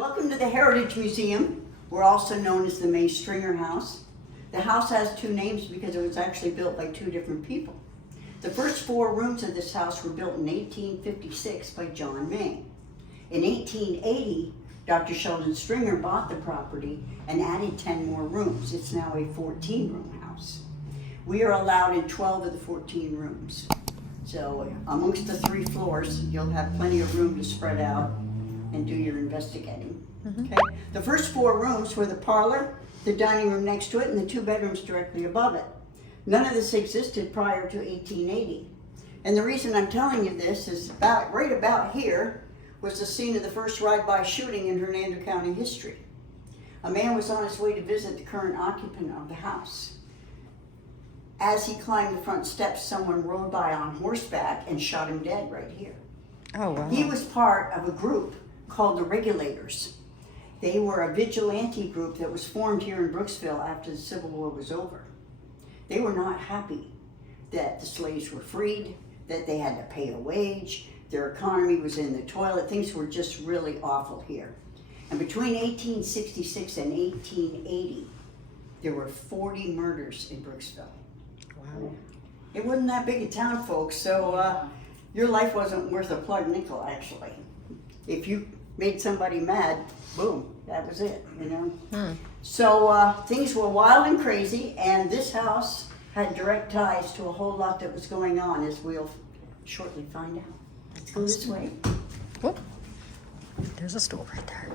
Welcome to the Heritage Museum. We're also known as the May Stringer House. The house has two names because it was actually built by two different people. The first 4 rooms of this house were built in 1856 by John May. In 1880, Dr. Sheldon Stringer bought the property and added 10 more rooms. It's now a 14-room house. We are allowed in 12 of the 14 rooms. So amongst the 3 floors, you'll have plenty of room to spread out and do your investigating. Okay. The first 4 rooms were the parlor, the dining room next to it, and the 2 bedrooms directly above it. None of this existed prior to 1880. And the reason I'm telling you this is right about here was the scene of the first drive-by shooting in Hernando County history. A man was on his way to visit the current occupant of the house. As he climbed the front steps, someone rode by on horseback and shot him dead right here. Oh, wow. He was part of a group called the Regulators. They were a vigilante group that was formed here in Brooksville after the Civil War was over. They were not happy that the slaves were freed, that they had to pay a wage, their economy was in the toilet, things were just really awful here. And between 1866 and 1880, there were 40 murders in Brooksville. Wow. It wasn't that big a town, folks, so your life wasn't worth a plug nickel, actually. If you made somebody mad, boom, that was it, you know? So things were wild and crazy, and this house had direct ties to a whole lot that was going on, as we'll shortly find out. Let's go this way. Whoop. There's a stool right there.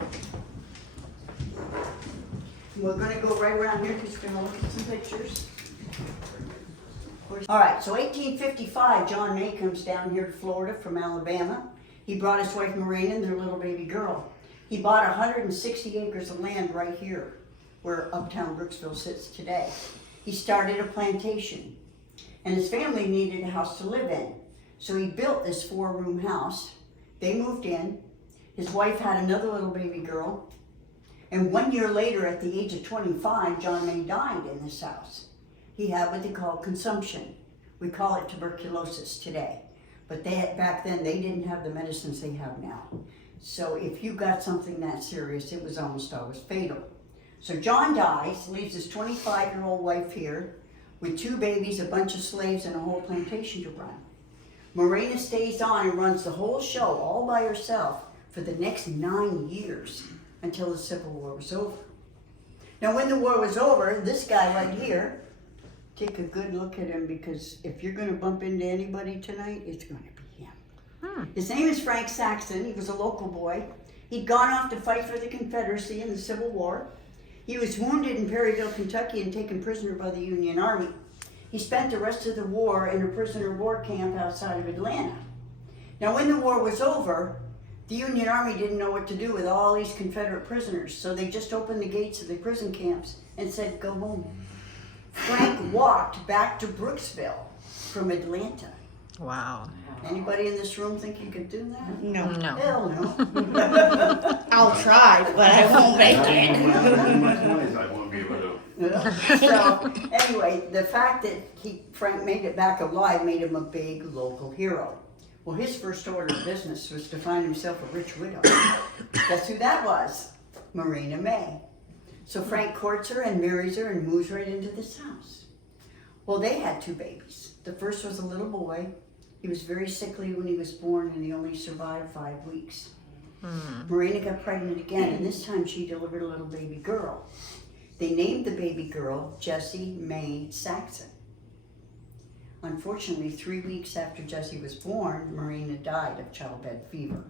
We're gonna go right around here because we're gonna look at some pictures. All right, so 1855, John May comes down here to Florida from Alabama. He brought his wife Marina and their little baby girl. He bought 160 acres of land right here, where uptown Brooksville sits today. He started a plantation, and his family needed a house to live in. So he built this 4-room house. They moved in. His wife had another little baby girl. And 1 year later, at the age of 25, John May died in this house. He had what they call consumption. We call it tuberculosis today. But back then, they didn't have the medicines they have now. So if you got something that serious, it was almost always fatal. So John dies, leaves his 25-year-old wife here with 2 babies, a bunch of slaves, and a whole plantation to run. Marina stays on and runs the whole show all by herself for the next 9 years until the Civil War was over. Now when the war was over, this guy right here, take a good look at him, because if you're going to bump into anybody tonight, it's going to be him. His name is Frank Saxon. He was a local boy. He'd gone off to fight for the Confederacy in the Civil War. He was wounded in Perryville, Kentucky, and taken prisoner by the Union Army. He spent the rest of the war in a prisoner of war camp outside of Atlanta. Now when the war was over, the Union Army didn't know what to do with all these Confederate prisoners, so they just opened the gates of the prison camps and said, go home. Frank walked back to Brooksville from Atlanta. Wow. Anybody in this room think you could do that? No. No. Hell no. I'll try, but I won't make it. My 20s, I won't be able to. So anyway, the fact that Frank made it back alive made him a big local hero. Well, his first order of business was to find himself a rich widow. Guess who that was? Marina May. So Frank courts her and marries her and moves right into this house. Well, they had 2 babies. The first was a little boy. He was very sickly when he was born, and he only survived 5 weeks. Marina got pregnant again, and this time she delivered a little baby girl. They named the baby girl Jessie May Saxon. Unfortunately, 3 weeks after Jessie was born, Marina died of childbed fever,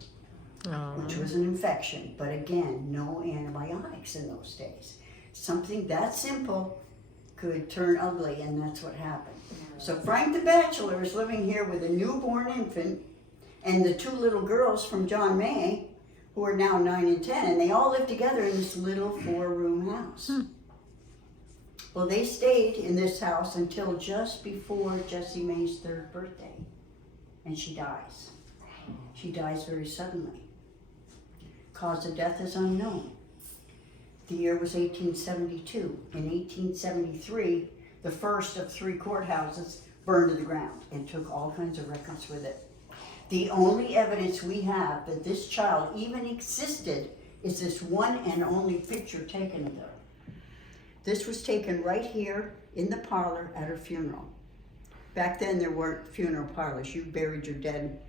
which was an infection. But again, no antibiotics in those days. Something that simple could turn ugly, and that's what happened. So Frank the Bachelor is living here with a newborn infant and the 2 little girls from John May, who are now 9 and 10, and they all live together in this little 4-room house. Well, they stayed in this house until just before Jessie May's 3rd birthday, and she dies. She dies very suddenly. Cause of death is unknown. The year was 1872. In 1873, the first of 3 courthouses burned to the ground and took all kinds of records with it. The only evidence we have that this child even existed is this one and only picture taken of her. This was taken right here in the parlor at her funeral. Back then there weren't funeral parlors. You buried your dead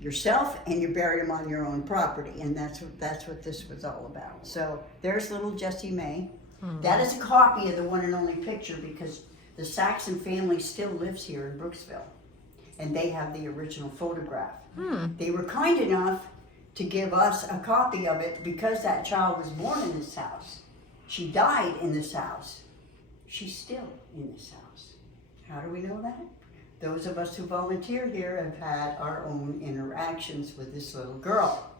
yourself and you buried them on your own property, and that's what this was all about. So there's little Jessie May. That is a copy of the one and only picture because the Saxon family still lives here in Brooksville, and they have the original photograph. They were kind enough to give us a copy of it because that child was born in this house. She died in this house. She's still in this house. How do we know that? Those of us who volunteer here have had our own interactions with this little girl.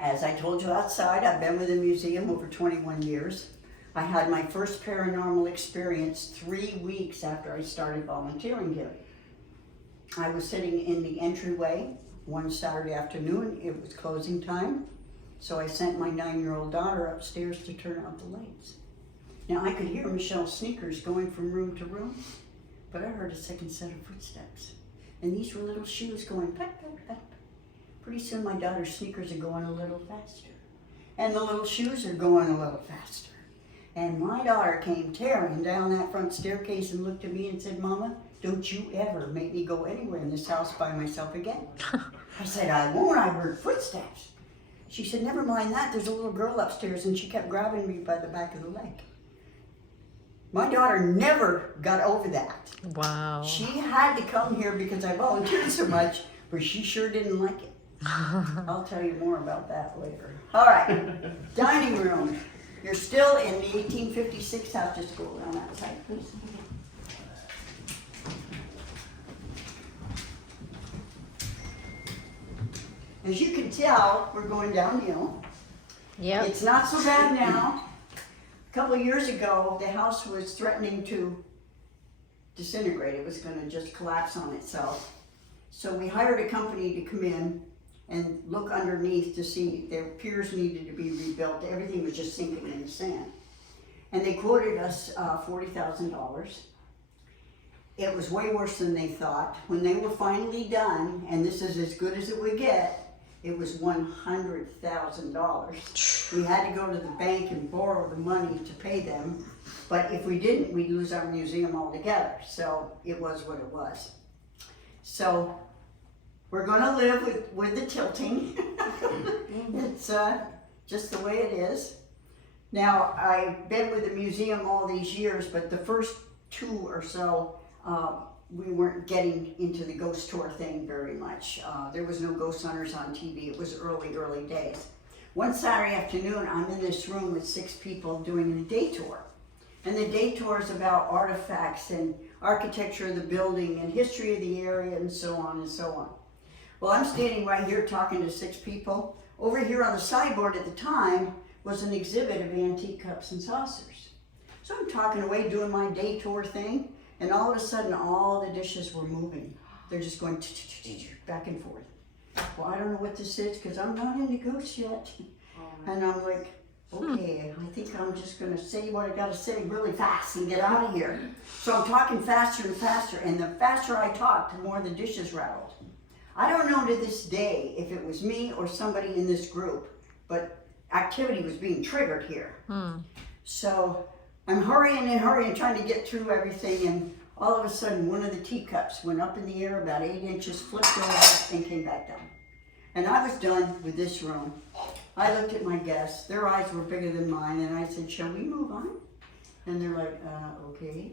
As I told you outside, I've been with the museum over 21 years. I had my first paranormal experience 3 weeks after I started volunteering here. I was sitting in the entryway one Saturday afternoon. It was closing time, so I sent my 9-year-old daughter upstairs to turn out the lights. Now I could hear Michelle's sneakers going from room to room, but I heard a second set of footsteps, and these were little shoes going pat, pat, pat. Pretty soon my daughter's sneakers are going a little faster, and the little shoes are going a little faster. And my daughter came tearing down that front staircase and looked at me and said, "Mama, don't you ever make me go anywhere in this house by myself again." I said, "I won't, I heard footsteps." She said, "Never mind that, there's a little girl upstairs," and she kept grabbing me by the back of the leg. My daughter never got over that. Wow. She had to come here because I volunteered so much, but she sure didn't like it. I'll tell you more about that later. All right, dining room. You're still in the 1856 house. Just go around that side, please. As you can tell, we're going downhill. Yep. It's not so bad now. A couple of years ago, the house was threatening to disintegrate. It was going to just collapse on itself. So we hired a company to come in and look underneath to see their piers needed to be rebuilt. Everything was just sinking in the sand. And they quoted us $40,000. It was way worse than they thought. When they were finally done, and this is as good as it would get, it was $100,000. We had to go to the bank and borrow the money to pay them, but if we didn't, we'd lose our museum altogether. So it was what it was. So we're gonna live with the tilting. It's just the way it is. Now, I've been with the museum all these years, but the first 2 or so, we weren't getting into the ghost tour thing very much. There was no ghost hunters on TV. It was early days. One Saturday afternoon, I'm in this room with 6 people doing a day tour. And the day tour is about artifacts and architecture of the building and history of the area and so on and so on. Well, I'm standing right here talking to 6 people. Over here on the sideboard at the time was an exhibit of antique cups and saucers. So I'm talking away doing my day tour thing, and all of a sudden all the dishes were moving. They're just going back and forth. Well, I don't know what this is because I'm not into ghosts yet. And I'm like, okay, I think I'm just gonna say what I gotta say really fast and get out of here. So I'm talking faster and faster, and the faster I talked, the more the dishes rattled. I don't know to this day if it was me or somebody in this group, but activity was being triggered here. So I'm hurrying and hurrying, trying to get through everything, and all of a sudden one of the teacups went up in the air about 8 inches, flipped over, and came back down. And I was done with this room. I looked at my guests, their eyes were bigger than mine, and I said, "Shall we move on?" And they're like, okay.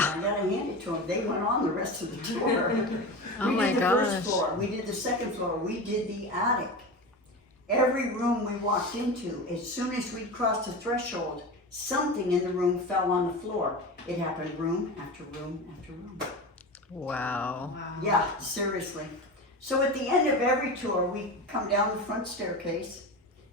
I gotta hand it to them. They went on the rest of the tour. Oh We my did the gosh. first floor, we did the second floor, we did the attic. Every room we walked into, as soon as we crossed the threshold, something in the room fell on the floor. It happened room after room after room. Wow. Yeah, seriously. So at the end of every tour, we come down the front staircase,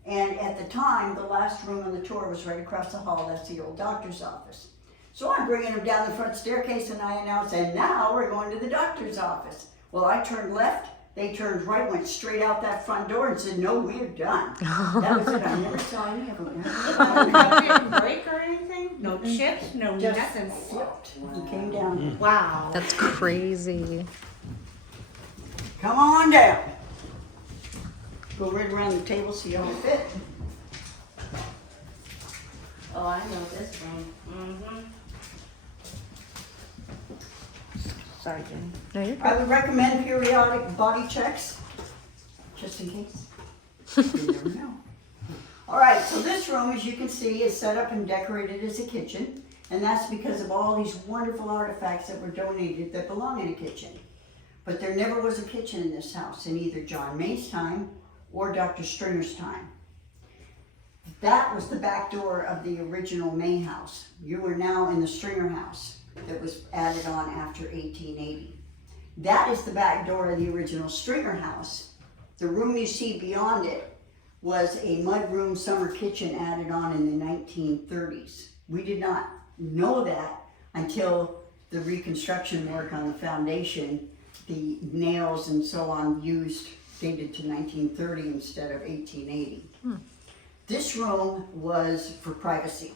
and at the time, the last room on the tour was right across the hall. That's the old doctor's office. So I'm bringing them down the front staircase, and I announce, and now we're going to the doctor's office. Well, I turned left, they turned right, went straight out that front door and said, "No, we're done." That was it. I never saw any of them. Didn't break or anything? No chips? No Just nothing? flipped and came down. Wow. That's crazy. Come on down. Go right around the table so you don't fit. Oh, I know this room. Mm-hmm. Sorry, Jenny. No, you're I good. would recommend periodic body checks, just in case. You never know. All right, so this room, as you can see, is set up and decorated as a kitchen, and that's because of all these wonderful artifacts that were donated that belong in a kitchen. But there never was a kitchen in this house in either John May's time or Dr. Stringer's time. That was the back door of the original May house. You are now in the Stringer house that was added on after 1880. That is the back door of the original Stringer house. The room you see beyond it was a mudroom summer kitchen added on in the 1930s. We did not know that until the reconstruction work on the foundation, the nails and so on used dated to 1930 instead of 1880. This room was for privacy.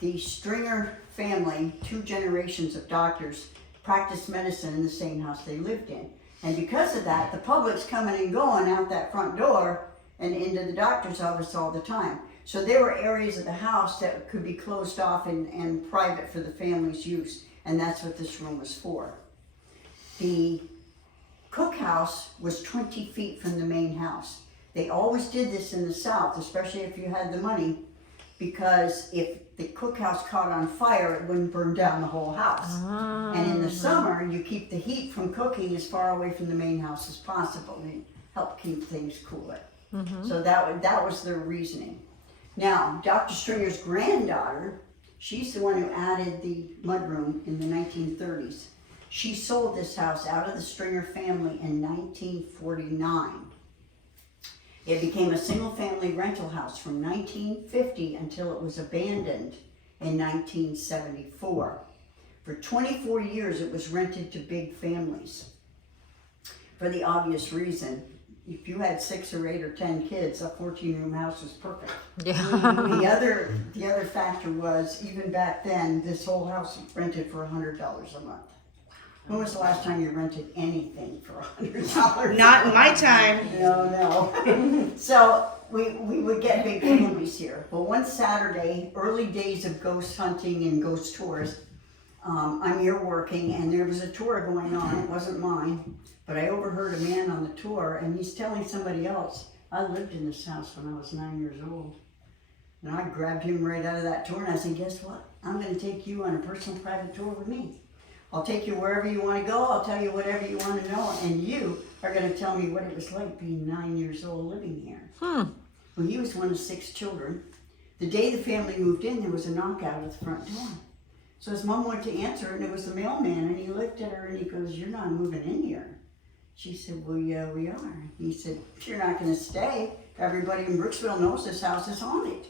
The Stringer family, 2 generations of doctors, practiced medicine in the same house they lived in. And because of that, the public's coming and going out that front door and into the doctor's office all the time. So there were areas of the house that could be closed off and private for the family's use, and that's what this room was for. The cookhouse was 20 feet from the main house. They always did this in the South, especially if you had the money, because if the cookhouse caught on fire, it wouldn't burn down the whole house. And in the summer, you keep the heat from cooking as far away from the main house as possible and help keep things cooler. So that was their reasoning. Now, Dr. Stringer's granddaughter, she's the one who added the mudroom in the 1930s. She sold this house out of the Stringer family in 1949. It became a single-family rental house from 1950 until it was abandoned in 1974. For 24 years, it was rented to big families. For the obvious reason, if you had 6 or 8 or 10 kids, a 14-room house was perfect. Yeah. The other factor was, even back then, this whole house was rented for $100 a month. When was the last time you rented anything for $100? Not in my time. No. So we would get big families here. Well, one Saturday, early days of ghost hunting and ghost tours, I'm here working and there was a tour going on. It wasn't mine, but I overheard a man on the tour and he's telling somebody else, I lived in this house when I was 9 years old. And I grabbed him right out of that tour and I said, guess what? I'm going to take you on a personal private tour with me. I'll take you wherever you want to go. I'll tell you whatever you want to know. And you are going to tell me what it was like being 9 years old living here. Well, he was one of 6 children. The day the family moved in, there was a knock out at the front door. So his mom went to answer, and it was the mailman. And he looked at her and he goes, you're not moving in here. She said, well, yeah, we are. He said, you're not going to stay. Everybody in Brooksville knows this house is haunted.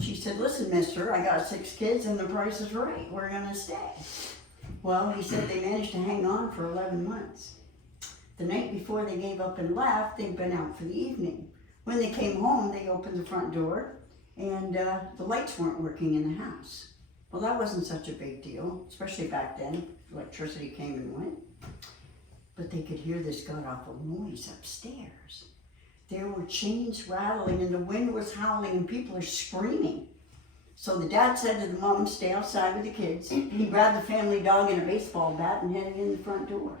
She said, listen, mister, I got 6 kids and the price is right. We're going to stay. Well, he said they managed to hang on for 11 months. The night before they gave up and left, they'd been out for the evening. When they came home, they opened the front door and the lights weren't working in the house. Well, that wasn't such a big deal, especially back then. Electricity came and went. But they could hear this god-awful noise upstairs. There were chains rattling and the wind was howling and people are screaming. So the dad said to the mom, stay outside with the kids. He grabbed the family dog and a baseball bat and headed in the front door.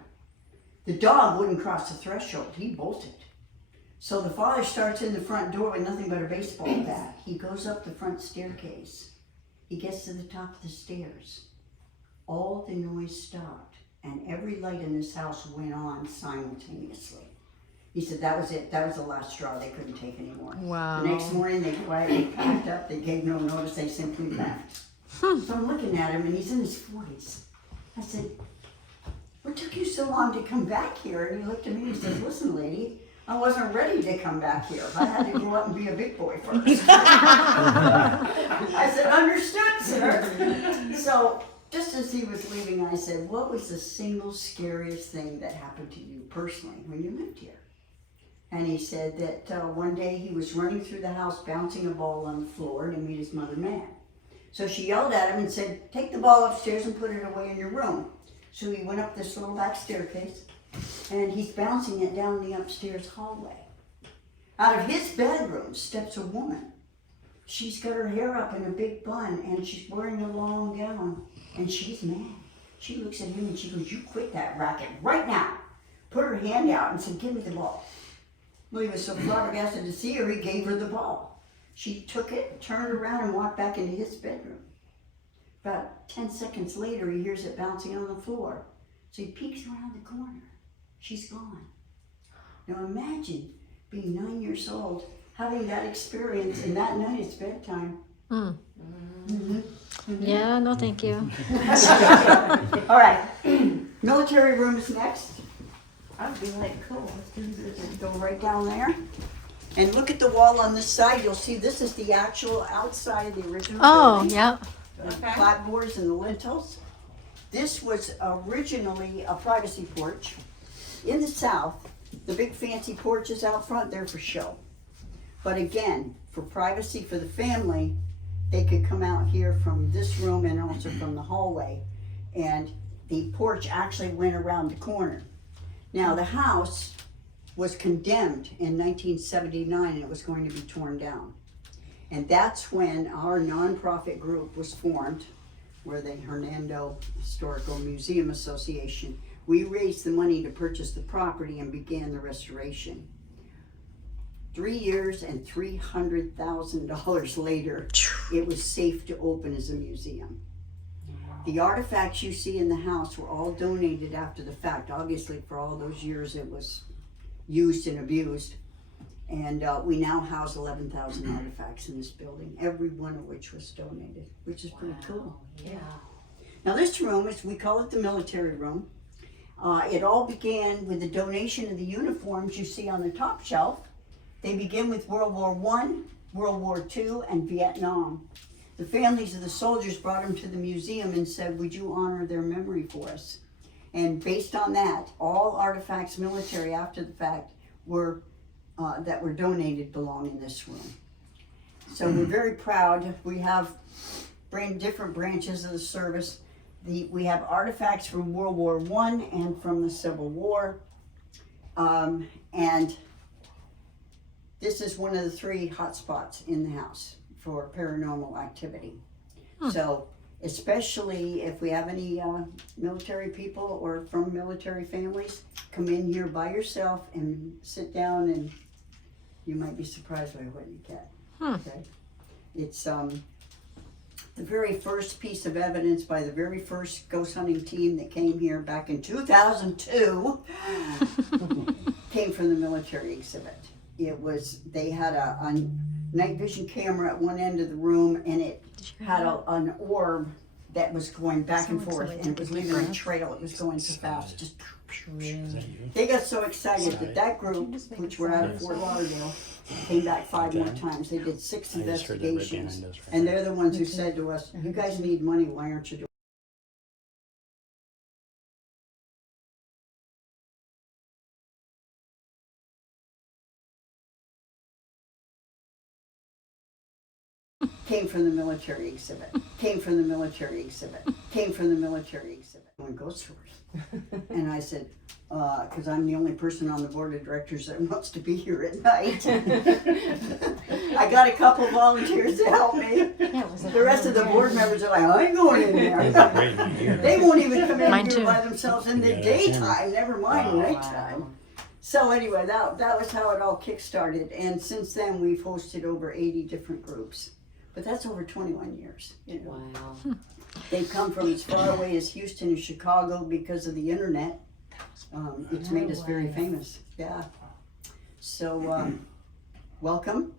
The dog wouldn't cross the threshold, he bolted. So the father starts in the front door with nothing but a baseball bat. He goes up the front staircase. He gets to the top of the stairs. All the noise stopped and every light in this house went on simultaneously. He said that was it. That was the last straw. They couldn't take anymore. Wow. The next morning, they quietly packed up. They gave no notice. They simply left. So I'm looking at him, and he's in his 40s. I said, what took you so long to come back here? And he looked at me and he says, listen, lady, I wasn't ready to come back here. I had to grow up and be a big boy first. I said, understood, sir. So just as he was leaving, I said, what was the single scariest thing that happened to you personally when you lived here? And he said that one day he was running through the house bouncing a ball on the floor and he made his mother mad. So she yelled at him and said, take the ball upstairs and put it away in your room. So he went up this little back staircase and he's bouncing it down the upstairs hallway. Out of his bedroom steps a woman. She's got her hair up in a big bun and she's wearing a long gown and she's mad. She looks at him and she goes, "You quit that racket right now." Put her hand out and said, "Give me the ball." Well, he was so flabbergasted to see her, he gave her the ball. She took it, turned around and walked back into his bedroom. About 10 seconds later, he hears it bouncing on the floor. So he peeks around the corner. She's gone. Now imagine being 9 years old, having that experience, and that night it's bedtime. Yeah, no thank you. All right, military room is next. I'd be like, cool, let's do this. Go right down there. And look at the wall on this side. You'll see this is the actual outside of the original Oh, building. yeah. The Okay. clapboards and the lintels. This was originally a privacy porch. In the south, the big fancy porches out front, they're for show. But again, for privacy for the family, they could come out here from this room and also from the hallway. And the porch actually went around the corner. Now, the house was condemned in 1979 and it was going to be torn down. And that's when our nonprofit group was formed, where the Hernando Historical Museum Association. We raised the money to purchase the property and began the restoration. 3 years and $300,000 later, it was safe to open as a museum. The artifacts you see in the house were all donated after the fact. Obviously, for all those years, it was used and abused. And we now house 11,000 artifacts in this building, every one of which was donated, which is pretty cool. Yeah. Now this room is, we call it the military room. It all began with the donation of the uniforms you see on the top shelf. They begin with World War I, World War II, and Vietnam. The families of the soldiers brought them to the museum and said, "Would you honor their memory for us?" And based on that, all artifacts military after the fact were that were donated belong in this room. So we're very proud. We have different branches of the service. We have artifacts from World War I and from the Civil War. And this is one of the 3 hotspots in the house for paranormal activity. So especially if we have any military people or from military families, come in here by yourself and sit down and you might be surprised by what you get. Okay? It's the very first piece of evidence by the very first ghost hunting team that came here back in 2002 came from the military exhibit. They had a night vision camera at one end of the room and it had an orb that was going back and forth and it was leaving a trail. It was going so fast. Just they got so excited that group, which were out of Fort Lauderdale, came back 5 more times. They did 6 investigations, and they're the ones who said to us, "You guys need money. Why aren't you doing?" Came from the military exhibit. Came from the military exhibit. Came from the military exhibit. Going ghost tours. And I said, because I'm the only person on the board of directors that wants to be here at night. I got a couple volunteers to help me. The rest of the board members are like, "I ain't going in there." They won't even come in Mine here too. by themselves in the daytime, never mind nighttime. So anyway, that was how it all kick-started. And since then, we've hosted over 80 different groups. But that's over 21 years. You know. Wow. They've come from as far away as Houston and Chicago because of the internet. It's made us very famous. Yeah. So, welcome.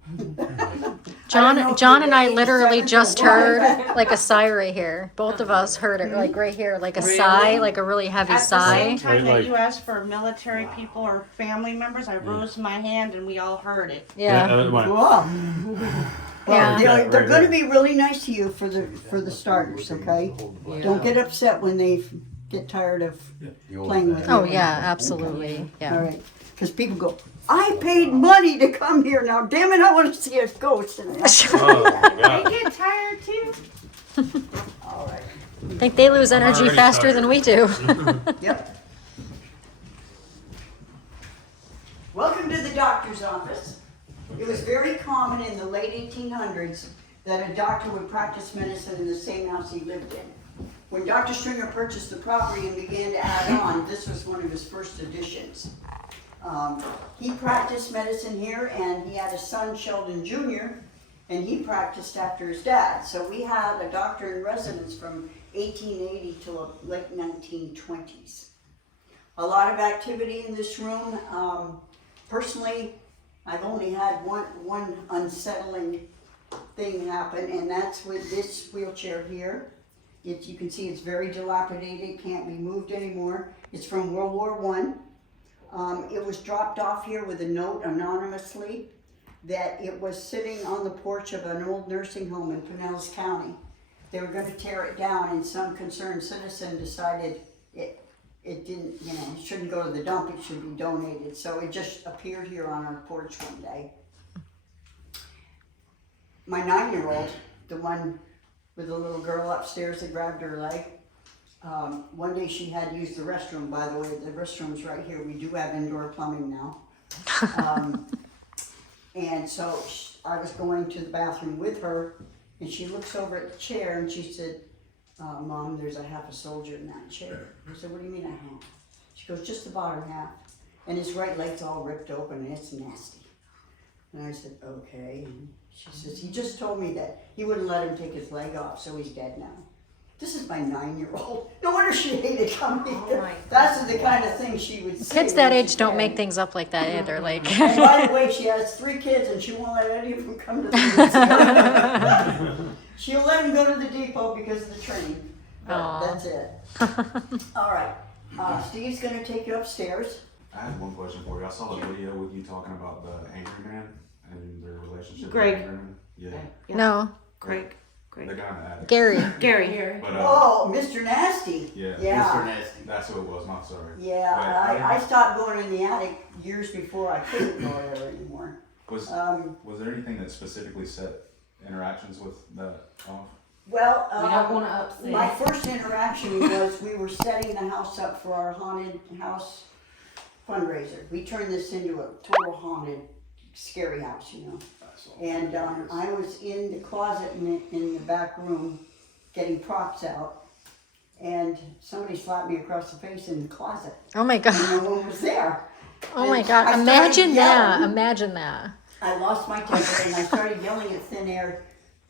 John and I you're literally 87 just or heard like a sigh right here. Both of us heard it like right here, like a sigh, like a really heavy At the sigh. same time that Like- you asked for military people or family members, I rose my hand and we all heard it. Yeah. Cool. Yeah. Well, they're going to be really nice to you for the starters, okay? Don't get upset when they get tired of playing with you. Oh yeah, absolutely. All Yeah. right, because people go, "I paid money to come here. Now, damn it, I want to see a ghost." And They get tired too. all right. I think they lose energy already faster than we do. Yep. Welcome to the doctor's office. It was very common in the late 1800s that a doctor would practice medicine in the same house he lived in. When Dr. Stringer purchased the property and began to add on, this was one of his first additions. He practiced medicine here, and he had a son, Sheldon Jr., and he practiced after his dad. So we had a doctor in residence from 1880 to the late 1920s. A lot of activity in this room. Personally, I've only had one unsettling thing happen, and that's with this wheelchair here. You can see it's very dilapidated, can't be moved anymore. It's from World War I. It was dropped off here with a note anonymously that it was sitting on the porch of an old nursing home in Pinellas County. They were going to tear it down, and some concerned citizen decided it didn't, it shouldn't go to the dump, it should be donated. So it just appeared here on our porch one day. My 9-year-old, the one with the little girl upstairs that grabbed her leg, one day she had used the restroom. By the way, the restroom's right here. We do have indoor plumbing now. And so I was going to the bathroom with her, and she looks over at the chair and she said, Mom, there's a half a soldier in that chair. I said, what do you mean a half? She goes, just the bottom half. And his right leg's all ripped open and it's nasty. And I said, okay. And she says, he just told me that he wouldn't let him take his leg off, so he's dead now. This is my 9-year-old. No wonder she hated coming here. That's the kind of thing she would say. Kids that age don't make things up like that either. Like. And by the way, she has 3 kids and she won't let any of them come to the depot. She'll let them go to the depot because of the train. But that's it. All right. Steve's going to take you upstairs. I have one question for you. I saw the video with you talking about the angry man and their relationship. Greg. With the angry man. Yeah. No, Greg. The guy in the attic. Gary. But, Oh, Mr. Nasty. yeah. Mr. Nasty. That's who it was. Not sorry. Yeah, But I stopped going in the attic years before I couldn't go there anymore. Was there anything that specifically set interactions with that off? Well, We don't want to upset. my first interaction was we were setting the house up for our haunted house fundraiser. We turned this into a total haunted, scary house, And I was in the closet in the back room getting props out, and somebody slapped me across the face in the closet. Oh my God. And no one was there. Oh my And God. I started Imagine that. yelling. Imagine that. I lost my temper and I started yelling at thin air.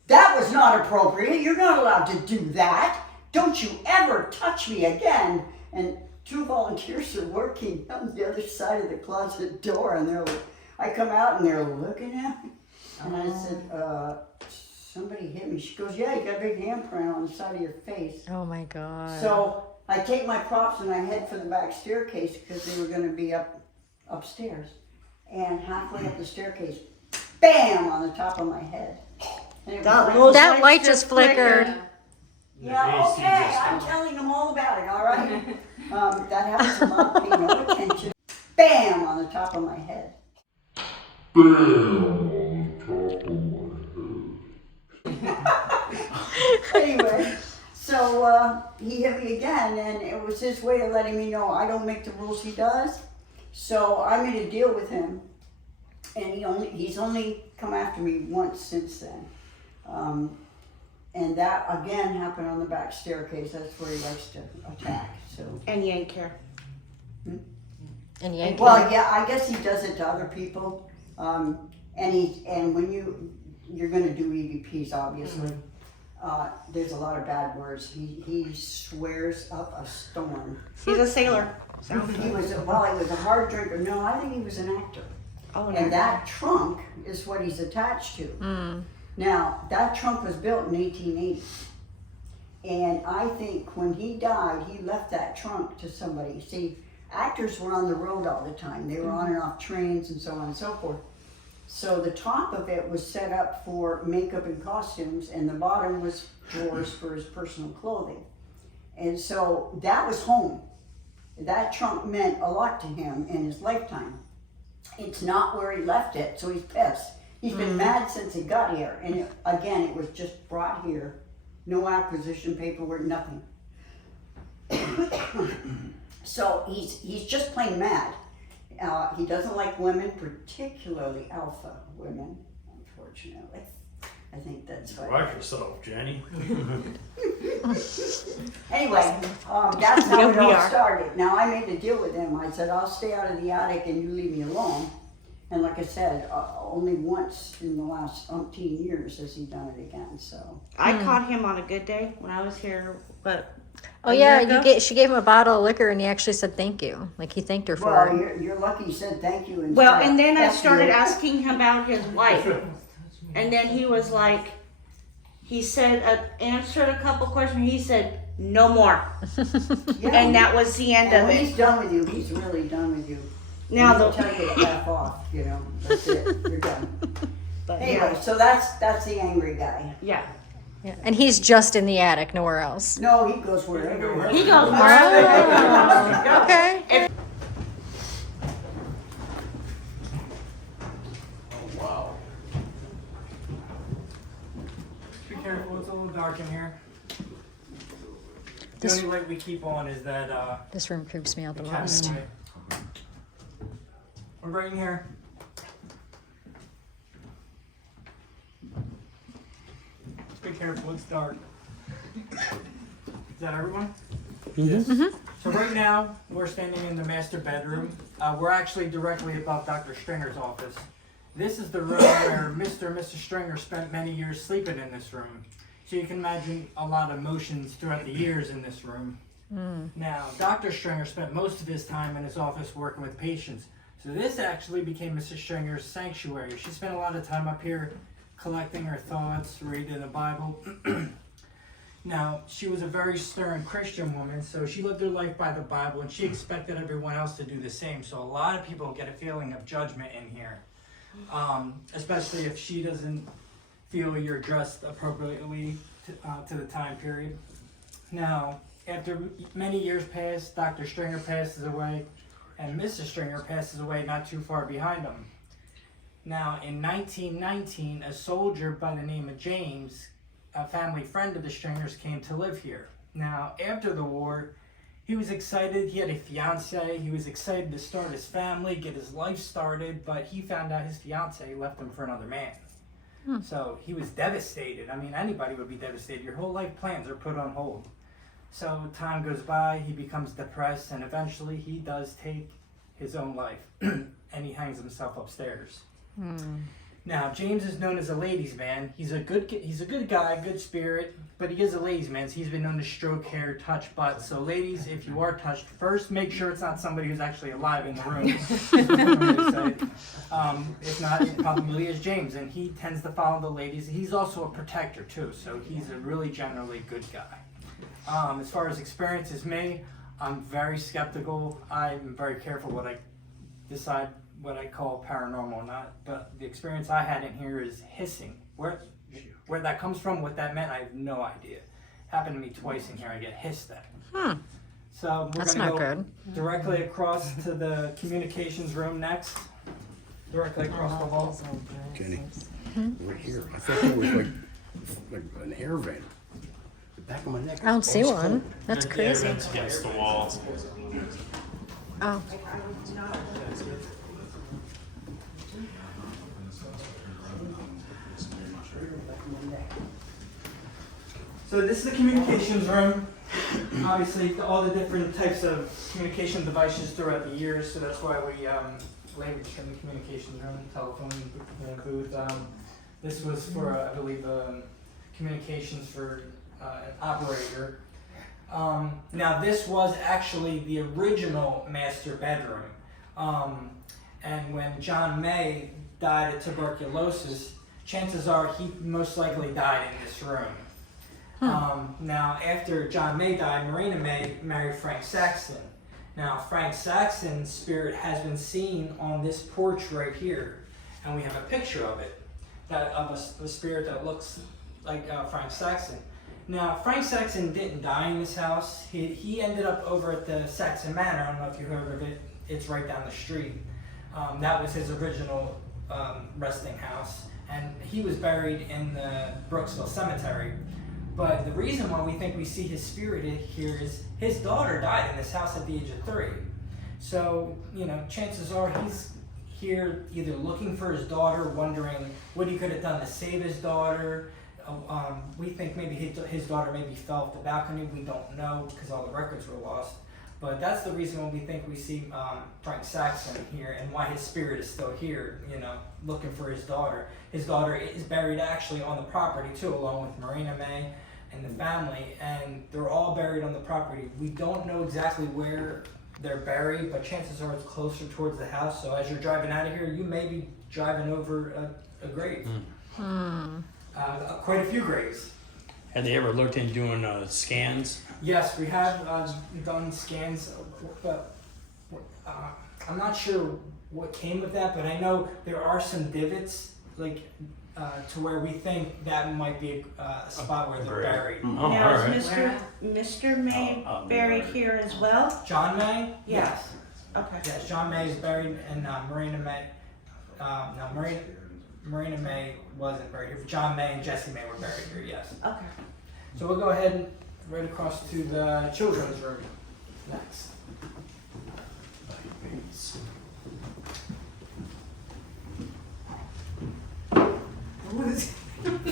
That was not appropriate. You're not allowed to do that. Don't you ever touch me again. And 2 volunteers are working on the other side of the closet door, and I come out and they're looking at me. And I said, somebody hit me. She goes, yeah, you got a big handprint on the side of your face. Oh my God. So I take my props and I head for the back staircase because they were going to be upstairs. And halfway up the staircase, bam, on the top of my head. And it was that light just flickered. Yeah, okay, I'm telling them all about it, all right? That happens a lot, pay no attention. Bam, on the top of my head. Anyway, so he hit me again, and it was his way of letting me know I don't make the rules, he does. So I made a deal with him, and he's only come after me once since then. And that again happened on the back staircase. That's where he likes to attack. So. And yank hair. And yank. Well, yeah, I guess he does it to other people. And when you're going to do EVPs, obviously, there's a lot of bad words. He swears up a storm. He's a sailor. He was a hard drinker. No, I think he was an actor. Oh, no. And that trunk is what he's attached to. Now, that trunk was built in 1880. And I think when he died, he left that trunk to somebody. See, actors were on the road all the time. They were on and off trains and so on and so forth. So the top of it was set up for makeup and costumes, and the bottom was drawers for his personal clothing. And so that was home. That trunk meant a lot to him in his lifetime. It's not where he left it, so he's pissed. He's been mad since he got here. And it was just brought here. No acquisition paperwork, nothing. So he's just plain mad. He doesn't like women, particularly alpha women, unfortunately. I think that's right. Watch yourself, Jenny. Anyway, that's how it we all are. started. Now, I made a deal with him. I said, I'll stay out of the attic and you leave me alone. And like I said, only once in the last umpteen years has he done it again, so. I caught him on a good day when I was here, but Oh a yeah, year ago? she gave him a bottle of liquor and he actually said thank you. Like he thanked her for Well, it. you're lucky he said thank you instead. Well, and then I F started you. asking him about his wife. And then he was like, he said, answered a couple questions. He said, no more. Yeah. And that was the end And of when it. he's done with you, he's really done with you. Now He'll the, tell you to F off, you know, that's it, you're done. but Anyway, yeah. so that's the angry guy. Yeah. Yeah. And he's just in the attic, nowhere else. No, he goes wherever. He goes Oh, wherever. okay. Be careful, it's a little dark in here. The This- only light we keep on is that This room creeps me out the cabin most. light. We're right in here. Be careful, it's dark. Is that everyone? Yes. So right now, we're standing in the master bedroom. We're actually directly above Dr. Stringer's office. This is the room where Mr. and Mrs. Stringer spent many years sleeping in this room. So you can imagine a lot of emotions throughout the years in this room. Now, Dr. Stringer spent most of his time in his office working with patients. So this actually became Mrs. Stringer's sanctuary. She spent a lot of time up here collecting her thoughts, reading the Bible. Now, she was a very stern Christian woman, so she lived her life by the Bible, and she expected everyone else to do the same. So a lot of people get a feeling of judgment in here, especially if she doesn't feel you're dressed appropriately to the time period. Now, after many years pass, Dr. Stringer passes away, and Mrs. Stringer passes away not too far behind him. Now, in 1919, a soldier by the name of James, a family friend of the Stringers, came to live here. Now, after the war, he was excited. He had a fiance. He was excited to start his family, get his life started, but he found out his fiance left him for another man. So he was devastated. I mean, anybody would be devastated. Your whole life plans are put on hold. So time goes by, he becomes depressed, and eventually he does take his own life, and he hangs himself upstairs. Now, James is known as a ladies' man. He's a good guy, good spirit, but he is a ladies' man. So he's been known to stroke hair, touch butt. So ladies, if you are touched, first make sure it's not somebody who's actually alive in the room. If not, it probably is James, and he tends to follow the ladies. He's also a protector too, so he's a really generally good guy. As far as experience is me, I'm very skeptical. I'm very careful what I decide what I call paranormal or not, but the experience I had in here is hissing. Where that comes from, what that meant, I have no idea. Happened to me twice in here. I get hissed at. So we're That's gonna not go good. directly across to the communications room next. Directly across the hall. Jenny, right here. I thought there was like an air vent. The back of my neck. I don't see one. That's Yeah, crazy. vents against the wall. Oh. So this is the communications room. Obviously, all the different types of communication devices throughout the years, so that's why we language in the communications room, telephone booth. This was for, I believe, communications for an operator. Now, this was actually the original master bedroom. And when John May died of tuberculosis, chances are he most likely died in this room. Now, after John May died, Marina May married Frank Saxon. Now, Frank Saxon's spirit has been seen on this porch right here, and we have a picture of it, of a spirit that looks like Frank Saxon. Now, Frank Saxon didn't die in this house. He ended up over at the Saxon Manor. I don't know if you heard of it. It's right down the street. That was his original resting house, and he was buried in the Brooksville Cemetery. But the reason why we think we see his spirit here is his daughter died in this house at the age of 3. So, chances are he's here either looking for his daughter, wondering what he could have done to save his daughter. We think maybe his daughter maybe fell off the balcony. We don't know because all the records were lost. But that's the reason why we think we see Frank Saxon here and why his spirit is still here, looking for his daughter. His daughter is buried actually on the property too, along with Marina May and the family, and they're all buried on the property. We don't know exactly where they're buried, but chances are it's closer towards the house. So as you're driving out of here, you may be driving over a grave. Quite a few graves. Had they ever looked into doing scans? Yes, we have done scans, but I'm not sure what came with that, but I know there are some divots, to where we think that might be a spot where they're buried. Oh, Now, all right. is Mr. May buried here as well? John May? Yeah. Yes. Okay. Yes, John May is buried, and Marina May. Marina May wasn't buried here, but John May and Jesse May were buried here. Yes. Okay. So we'll go ahead and right across to the children's room next.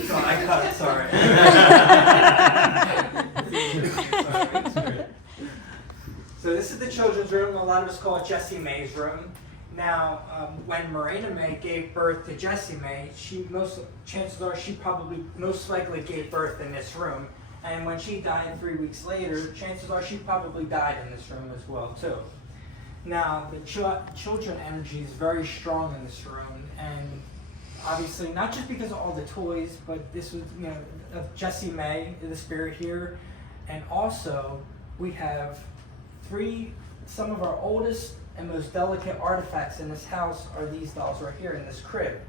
So I cut it. Sorry. Sorry. So this is the children's room. A lot of us call it Jessie May's room. Now, when Marina May gave birth to Jessie May, chances are she probably most likely gave birth in this room. And when she died 3 weeks later, chances are she probably died in this room as well too. Now, the children energy is very strong in this room, and obviously not just because of all the toys, but this was, of Jessie May, the spirit here, and also we have some of our oldest and most delicate artifacts in this house are these dolls right here in this crib.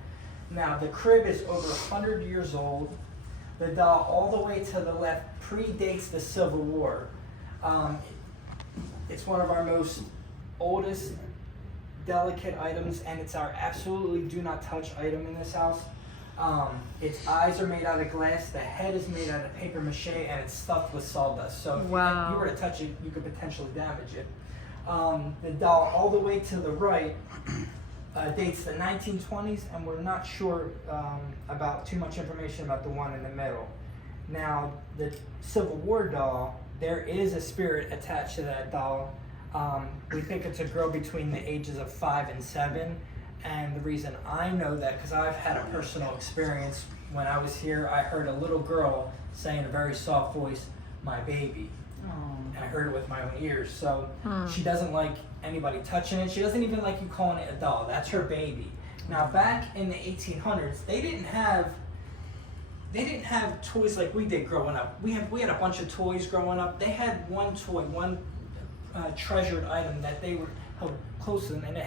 Now, the crib is over 100 years old. The doll all the way to the left predates the Civil War. It's one of our most oldest delicate items, and it's our absolutely do not touch item in this house. Its eyes are made out of glass, the head is made out of paper mache, and it's stuffed with sawdust. So if you were to touch it, you could potentially damage it. The doll all the way to the right dates the 1920s, and we're not sure about too much information about the one in the middle. Now, the Civil War doll, there is a spirit attached to that doll. We think it's a girl between the ages of 5 and 7, and the reason I know that, because I've had a personal experience. When I was here, I heard a little girl say in a very soft voice, "My baby." And I heard it with my own ears. So she doesn't like anybody touching it. She doesn't even like you calling it a doll. That's her baby. Now, back in the 1800s, they didn't have toys like we did growing up. We had a bunch of toys growing up. They had one toy, one treasured item that they were held close to them, and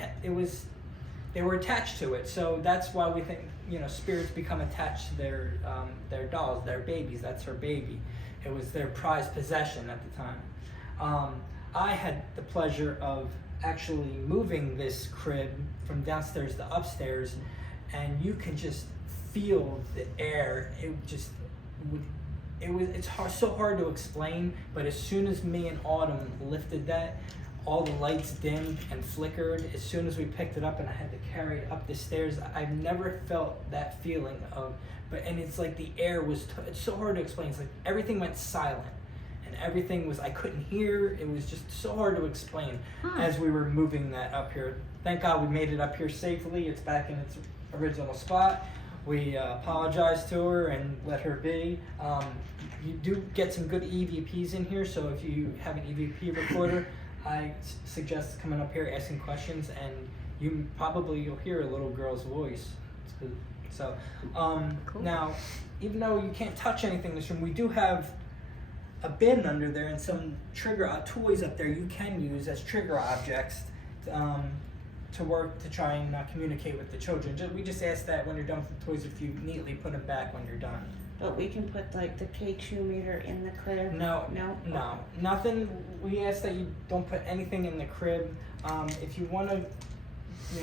they were attached to it. So that's why we think spirits become attached to their dolls, their babies. That's her baby. It was their prized possession at the time. I had the pleasure of actually moving this crib from downstairs to upstairs, and you can just feel the air. It's so hard to explain, but as soon as me and Autumn lifted that, all the lights dimmed and flickered. As soon as we picked it up and I had to carry it up the stairs, I've never felt that feeling and it's like the air was, it's so hard to explain. It's like everything went silent, and everything was, I couldn't hear. It was just so hard to explain as we were moving that up here. Thank God we made it up here safely. It's back in its original spot. We apologized to her and let her be. You do get some good EVPs in here, so if you have an EVP recorder, I suggest coming up here asking questions, and you'll hear a little girl's voice. It's good. So, cool. Now, even though you can't touch anything in this room, we do have a bin under there and some toys up there you can use as trigger objects to work to try and communicate with the children. We just ask that when you're done with the toys, if you neatly put them back when you're done. But we can put the K2 meter in the crib? No, nothing. We ask that you don't put anything in the crib. If you want to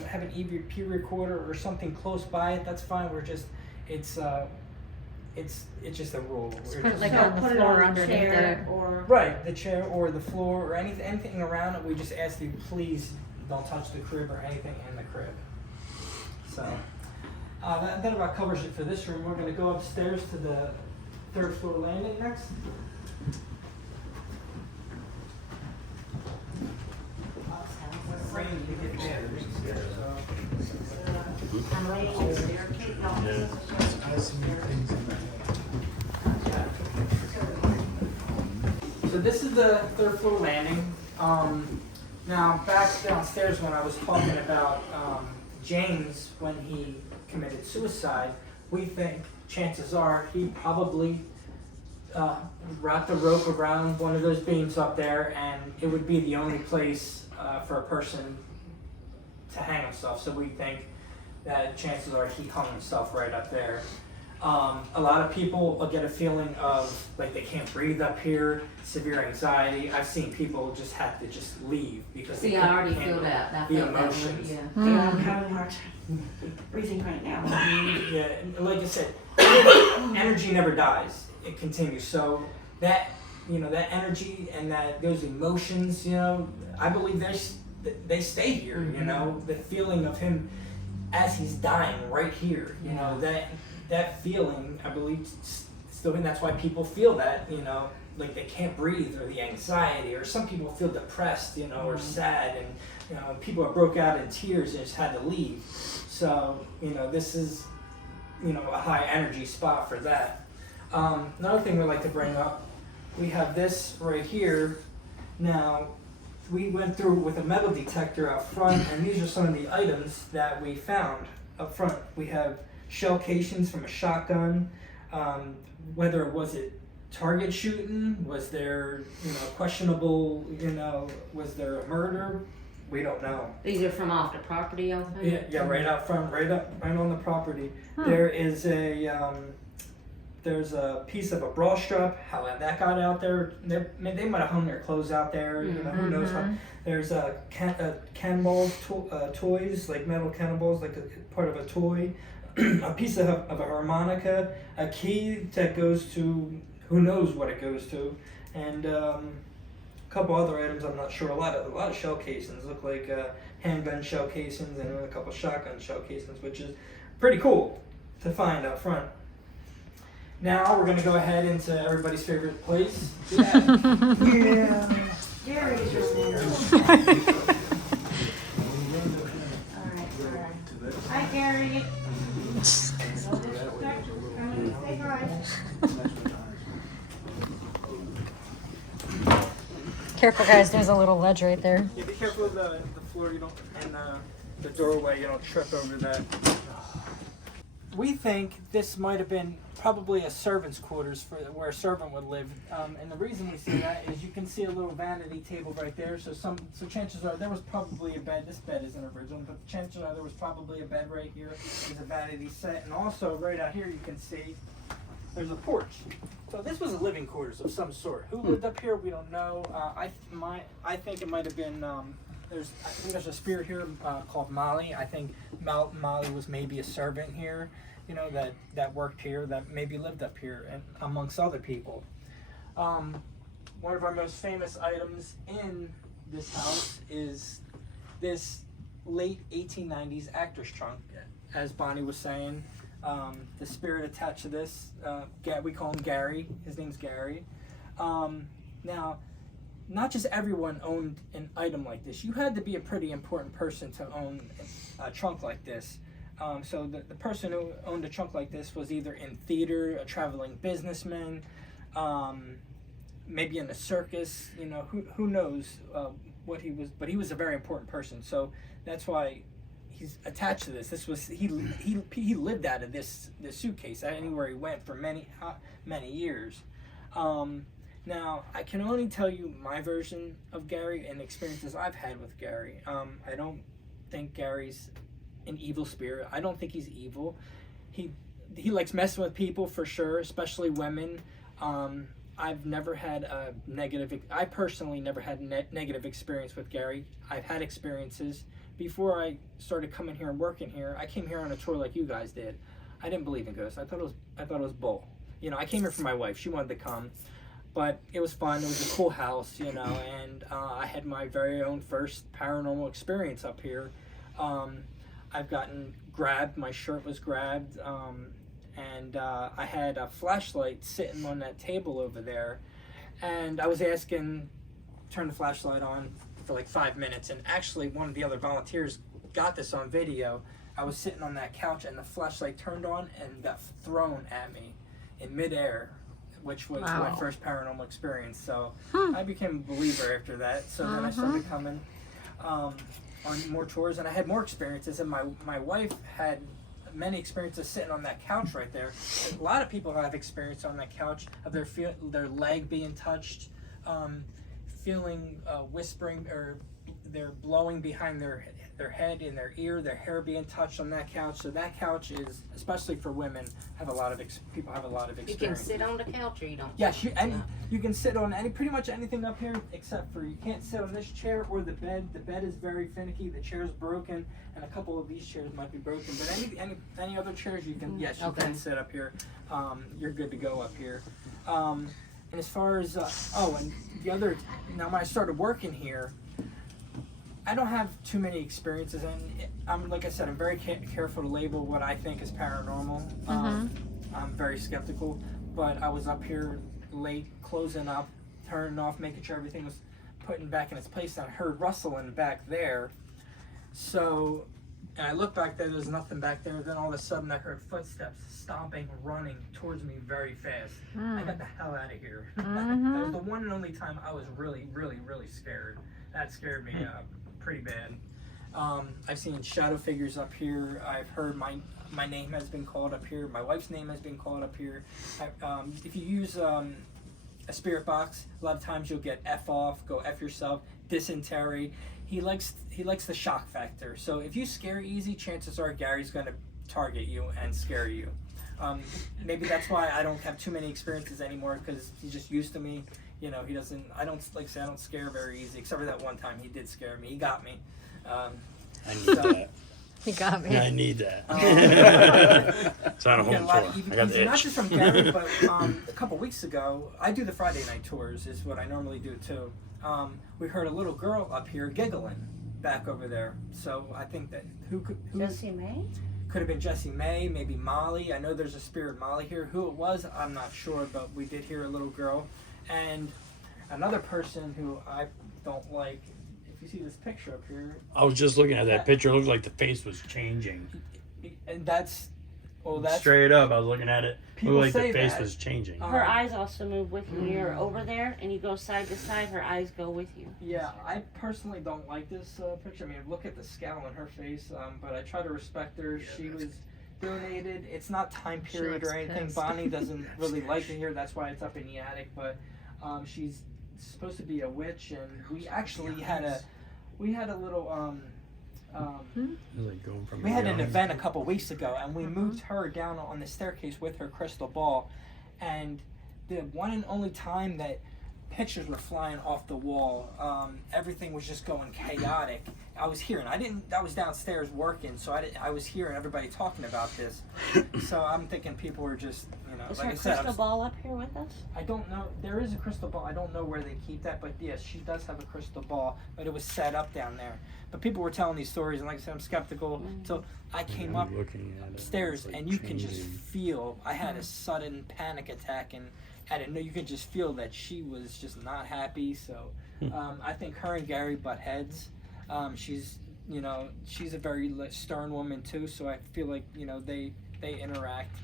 have an EVP recorder or something close by it, that's fine. it's just a rule. Just We're put it just- like So on the put it floor on the underneath chair the. or Right, the chair or the floor or anything around it. We just ask you, please don't touch the crib or anything in the crib. So that about covers it for this room. We're going to go upstairs to the 3rd floor landing next. Rain to get there. I'm laying in the staircase. No. So this is the 3rd floor landing. Now back downstairs when I was talking about James when he committed suicide, we think chances are he probably wrapped a rope around one of those beams up there, and it would be the only place for a person to hang himself. So we think that chances are he hung himself right up there. A lot of people get a feeling of like they can't breathe up here, severe anxiety. I've seen people just have to just leave because See, they I couldn't already handle feel that. I the felt that one, emotions. yeah. Yeah, I'm having a hard time breathing right now. Yeah, and like I said, energy never dies. It continues. So that that energy and those emotions, I believe they stay here. The feeling of him as he's dying right here. That feeling, I believe, still, and that's why people feel that. Like they can't breathe, or the anxiety, or some people feel depressed, or sad, and people have broke out in tears and just had to leave. So this is a high energy spot for that. Another thing we like to bring up, we have this right here. Now we went through with a metal detector out front, and these are some of the items that we found up front. We have shell casings from a shotgun. Whether was it target shooting, was there questionable, was there a murder? We don't know. These are from off the property, I think? Yeah, right out front, right on the property. There is there's a piece of a bra strap. How that got out there? They might have hung their clothes out there. Who knows? How. There's a cannonball toys, like metal cannonballs, like a part of a toy. A piece of a harmonica, a key that goes to who knows what it goes to, and a couple other items I'm not sure. A lot of shell casings look like handgun shell casings, and a couple shotgun shell casings, which is pretty cool to find out front. Now we're gonna go ahead into everybody's favorite place. Yeah. Gary's room. Alright. Hi, Gary. No disrespect. Come and say hi. Careful, guys. There's a little ledge right there. Yeah, be careful of the floor, and the doorway, you don't trip over that. We think this might have been probably a servant's quarters for where a servant would live, and the reason we say that is you can see a little vanity table right there. So chances are there was probably a bed. This bed isn't original, but chances are there was probably a bed right here. There's a vanity set, and also right out here you can see there's a porch. So this was a living quarters of some sort. Who lived up here? We don't know. I think it might have been. I think there's a spirit here called Molly. I think Molly was maybe a servant here, that worked here, that maybe lived up here, and amongst other people. One of our most famous items in this house is this late 1890s actor's trunk, as Bonnie was saying. The spirit attached to this, we call him Gary. His name's Gary. Now, not just everyone owned an item like this. You had to be a pretty important person to own a trunk like this. So the person who owned a trunk like this was either in theater, a traveling businessman, maybe in a circus. Who knows what he was, but he was a very important person. So that's why he's attached to this. This was he lived out of this suitcase anywhere he went for many years. Now, I can only tell you my version of Gary and experiences I've had with Gary. I don't think Gary's an evil spirit. I don't think he's evil. He likes messing with people for sure, especially women. I've never had a negative. I personally never had a negative experience with Gary. I've had experiences before I started coming here and working here. I came here on a tour like you guys did. I didn't believe in ghosts. I thought it was bull. I came here for my wife. She wanted to come, but it was fun. It was a cool house, and I had my very own first paranormal experience up here. I've gotten grabbed. My shirt was grabbed, and I had a flashlight sitting on that table over there, and I was asking, turn the flashlight on for like 5 minutes, and actually one of the other volunteers got this on video. I was sitting on that couch and the flashlight turned on and got thrown at me in midair, which was my first paranormal experience. So I became a believer after that. So then I started coming on more tours, and I had more experiences, and my wife had many experiences sitting on that couch right there. A lot of people have experience on that couch of their leg being touched, feeling whispering, or they're blowing behind their head, in their ear, their hair being touched on that couch. So that couch is, especially for women, people have a lot of You experience. can sit on the couch or you don't. Yes, you can sit on pretty much anything up here, except for you can't sit on this chair or the bed. The bed is very finicky. The chair's broken, and a couple of these chairs might be broken. But any other chairs you can, yes, you can sit up here. You're good to go up here. And as far as and the other, now when I started working here, I don't have too many experiences, and I'm, like I said, I'm very careful to label what I think is paranormal. I'm very skeptical, but I was up here late, closing up, turning off, making sure everything was putting back in its place, and I heard rustling back there. So, and I looked back there, there's nothing back there. Then all of a sudden I heard footsteps stomping, running towards me very fast. I got the hell out of here. That was the one and only time I was really, really, really scared. That scared me pretty bad. I've seen shadow figures up here. I've heard my name has been called up here. My wife's name has been called up here. If you use a spirit box, a lot of times you'll get F off, go F yourself, dysentery. He likes the shock factor. So if you scare easy, chances are Gary's going to target you and scare you. Maybe that's why I don't have too many experiences anymore, because he's just used to me. He doesn't. I don't scare very easy, except for that one time he did scare me. He got me. I need that. He got me. I need that. It's on a home lot tour. of I got the not itch. just from Gary, but a couple weeks ago, I do the Friday night tours, is what I normally do too. We heard a little girl up here giggling back over there. So I think that who Jessie May? could have been Jessie May, maybe Molly. I know there's a spirit Molly here. Who it was, I'm not sure, but we did hear a little girl. And another person who I don't like, if you see this picture up here, I was just looking at that picture. It looked like the face was changing. and that's Straight up, I was looking at it. It People looked like say the face that. was changing. Her eyes also move with you. When you're over there and you go side to side, her eyes go with you. Yeah, I personally don't like this picture. I mean, look at the scowl on her face, but I try to respect her. She was donated. It's not time period or looks anything. pissed. Bonnie doesn't really like it here. That's why it's up in the attic. But she's supposed to be a witch, and we actually had a little It was like going from we had an young- event a couple weeks ago, and we moved her down on the staircase with her crystal ball, and the one and only time that pictures were flying off the wall, everything was just going chaotic. I was hearing, I was downstairs working, so I was hearing everybody talking about this. So I'm thinking people were just, Is like her I said, crystal ball up here with us? I don't know. There is a crystal ball. I don't know where they keep that, but yes, she does have a crystal ball, but it was set up down there. But people were telling these stories, and like I said, I'm skeptical. So I came up looking at it, upstairs, it's like and you can just changing. feel. I had a sudden panic attack, and I didn't know. You could just feel that she was just not happy. So I think her and Gary butt heads. She's a very stern woman too. So I feel like they interact.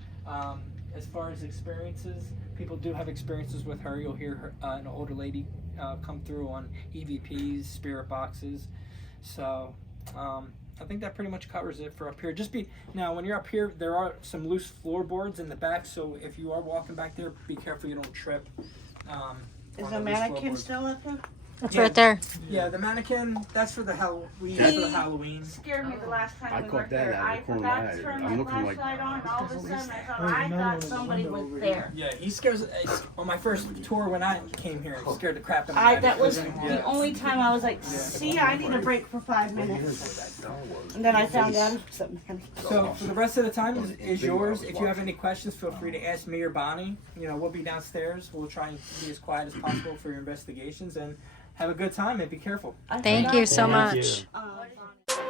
As far as experiences, people do have experiences with her. You'll hear her, an older lady come through on EVPs, spirit boxes. So I think that pretty much covers it for up here. Now when you're up here, there are some loose floorboards in the back. So if you are walking back there, be careful you don't trip. Is on the loose mannequin floorboards. still up there? That's Yeah. right there. Yeah, the mannequin. That's for the we use for the Halloween. Scared me the last time I we caught were that there. out of I the corner of forgot my to eye. turn I'm my looking like, flashlight on, and all of a sudden I thought Oh, I thought somebody was there. Yeah, he scares. On my first tour when I came here, he scared the crap out of me. That was the Yeah. only time I was like, see, I need a break for 5 minutes. And then I found out something. So for the rest of the time is yours. If you have any questions, feel free to ask me or Bonnie. You know, we'll be downstairs. We'll try and be as quiet as possible for your investigations and have a good time and be careful. Thank you so Thank much. you.